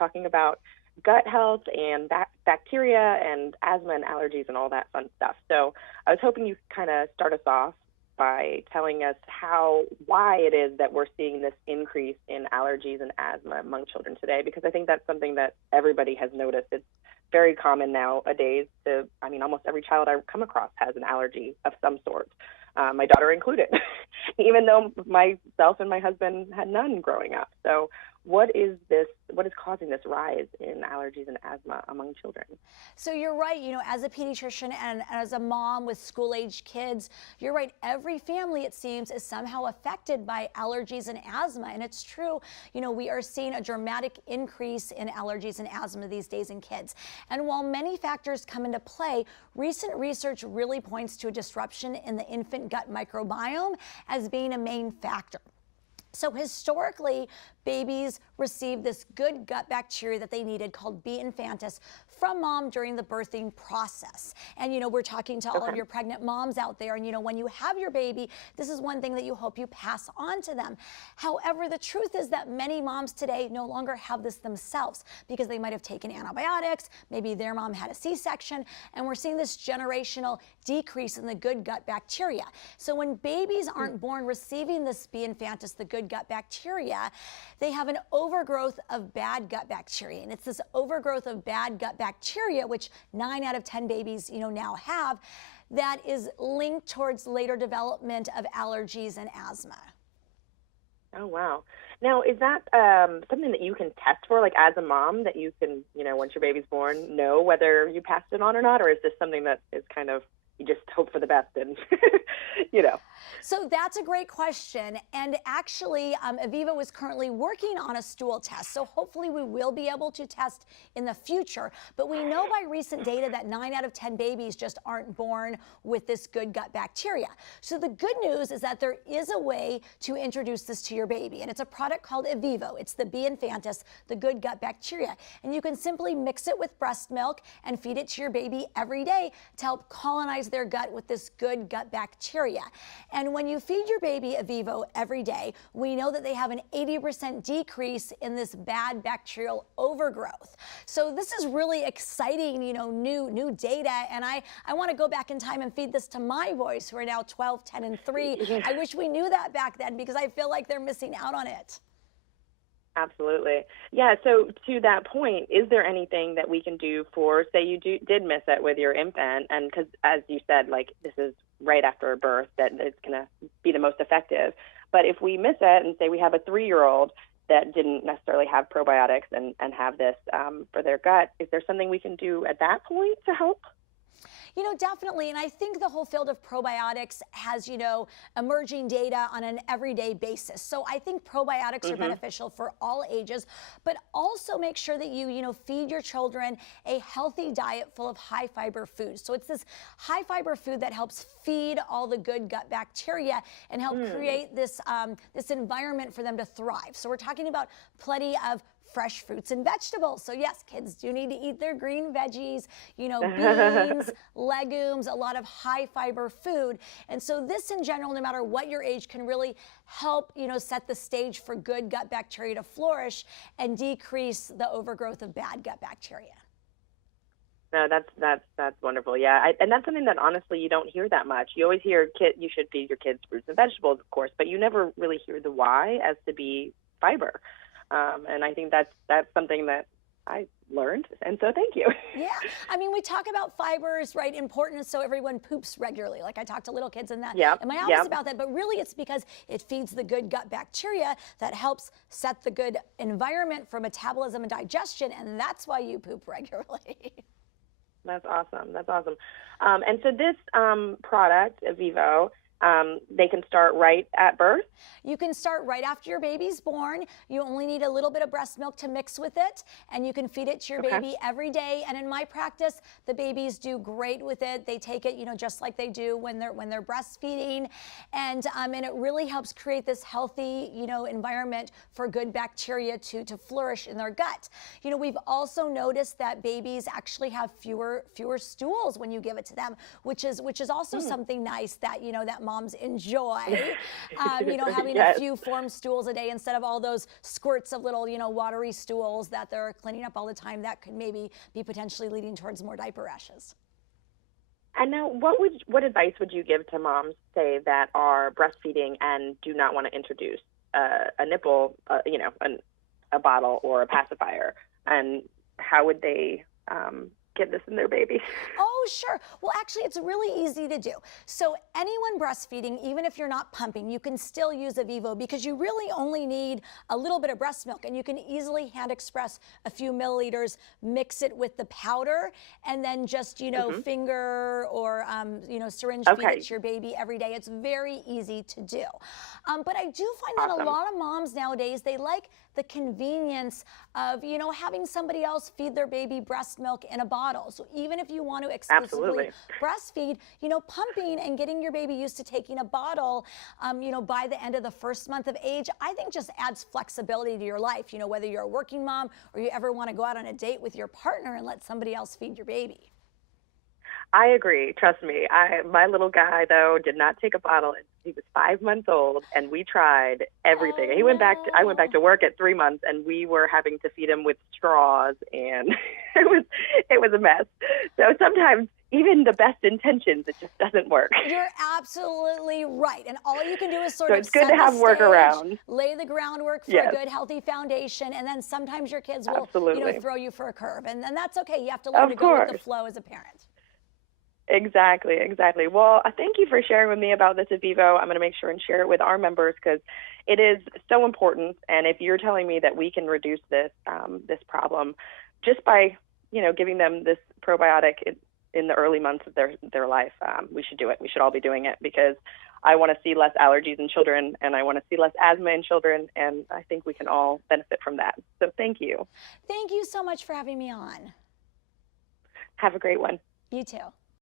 talking about gut health and bacteria and asthma and allergies and all that fun stuff. So I was hoping you could kind of start us off by telling us why it is that we're seeing this increase in allergies and asthma among children today, because I think that's something that everybody has noticed. It's very common nowadays almost every child I come across has an allergy of some sort, my daughter included, even though myself and my husband had none growing up. So what is causing this rise in allergies and asthma among children? So you're right, as a pediatrician and as a mom with school-age kids, you're right, every family, it seems, is somehow affected by allergies and asthma. And it's true, we are seeing a dramatic increase in allergies and asthma these days in kids. And while many factors come into play, recent research really points to a disruption in the infant gut microbiome as being a main factor. So historically, babies received this good gut bacteria that they needed called B. infantis from mom during the birthing process. And, we're talking to all of your pregnant moms out there. And, when you have your baby, this is one thing that you hope you pass on to them. However, the truth is that many moms today no longer have this themselves because they might have taken antibiotics. Maybe their mom had a C-section. And we're seeing this generational decrease in the good gut bacteria. So when babies aren't born receiving this B. infantis, the good gut bacteria, they have an overgrowth of bad gut bacteria. And it's this overgrowth of bad gut bacteria, which 9 out of 10 babies, now have, that is linked towards later development of allergies and asthma. Oh, wow. Now, is that something that you can test for, like as a mom, that you can, once your baby's born, know whether you passed it on or not? Or is this something that is kind of, you just hope for the best and, So that's a great question. And actually, Aviva was currently working on a stool test. So hopefully we will be able to test in the future. But we know by recent data that 9 out of 10 babies just aren't born with this good gut bacteria. So the good news is that there is a way to introduce this to your baby. And it's a product called Evivo. It's the B. infantis, the good gut bacteria. And you can simply mix it with breast milk and feed it to your baby every day to help colonize their gut with this good gut bacteria. And when you feed your baby Evivo every day, we know that they have an 80% decrease in this bad bacterial overgrowth. So this is really exciting, new data. And I want to go back in time and feed this to my boys who are now 12, 10, and 3. I wish we knew that back then because I feel like they're missing out on it. Absolutely. Yeah. So to that point, is there anything that we can do for, say you did miss it with your infant, and because as you said, like this is right after birth that it's going to be the most effective. But if we miss it and say we have a 3-year-old that didn't necessarily have probiotics and have this for their gut, is there something we can do at that point to help? Definitely. And I think the whole field of probiotics has, emerging data on an everyday basis. So I think probiotics are beneficial for all ages, but also make sure that you, feed your children a healthy diet full of high fiber foods. So it's this high fiber food that helps feed all the good gut bacteria and help create this, this environment for them to thrive. So we're talking about plenty of fresh fruits and vegetables. So yes, kids do need to eat their green veggies, beans, legumes, a lot of high fiber food. And so this in general, no matter what your age, can really help, set the stage for good gut bacteria to flourish and decrease the overgrowth of bad gut bacteria. No, that's wonderful. Yeah, and that's something that honestly you don't hear that much. You always hear you should feed your kids fruits and vegetables, of course, but you never really hear the why as to be fiber. And I think that's something that I learned, and so thank you. Yeah, we talk about fibers, right? Important so everyone poops regularly. Like I talk to little kids in my office about that, but really it's because it feeds the good gut bacteria that helps set the good environment for metabolism and digestion, and that's why you poop regularly. That's awesome. That's awesome. And so this product, Evivo, they can start right at birth? You can start right after your baby's born. You only need a little bit of breast milk to mix with it, and you can feed it to your baby every day. And in my practice, the babies do great with it. They take it, just like they do when they're breastfeeding, and it really helps create this healthy, environment for good bacteria to flourish in their gut. We've also noticed that babies actually have fewer stools when you give it to them, which is also something nice that that moms enjoy. Having Yes. a few form stools a day instead of all those squirts of little, watery stools that they're cleaning up all the time that could maybe be potentially leading towards more diaper rashes. And now, what advice would you give to moms, say, that are breastfeeding and do not want to introduce a nipple, a bottle or a pacifier, and how would they get this in their baby? Oh, sure. Well, actually, it's really easy to do. So anyone breastfeeding, even if you're not pumping, you can still use a Vivo because you really only need a little bit of breast milk, and you can easily hand express a few milliliters, mix it with the powder, and then just, finger or, syringe feed it to your baby every day. It's very easy to do. But I do find that a lot of moms nowadays, they like the convenience of, having somebody else feed their baby breast milk in a bottle. So even if you want to exclusively breastfeed, pumping and getting your baby used to taking a bottle, by the end of the first month of age, I think just adds flexibility to your life. Whether you're a working mom or you ever want to go out on a date with your partner and let somebody else feed your baby. I agree. Trust me. My little guy, though, did not take a bottle. He was 5 months old, and we tried everything. I went back to work at 3 months, and we were having to feed him with straws, and it was a mess. So sometimes, even the best intentions, it just doesn't work. You're absolutely right. And all you can do is so it's good to have workarounds. Lay the groundwork for a good, healthy foundation, and then sometimes your kids will throw you for a curve, and that's okay. You have to learn to go with the flow as a parent. Exactly. Well, thank you for sharing with me about this at Vivo. I'm going to make sure and share it with our members because it is so important. And if you're telling me that we can reduce this problem just by, giving them this probiotic in the early months of their life, we should do it. We should all be doing it because I want to see less allergies in children and I want to see less asthma in children. And I think we can all benefit from that. So thank you. Thank you so much for having me on. Have a great one. You too.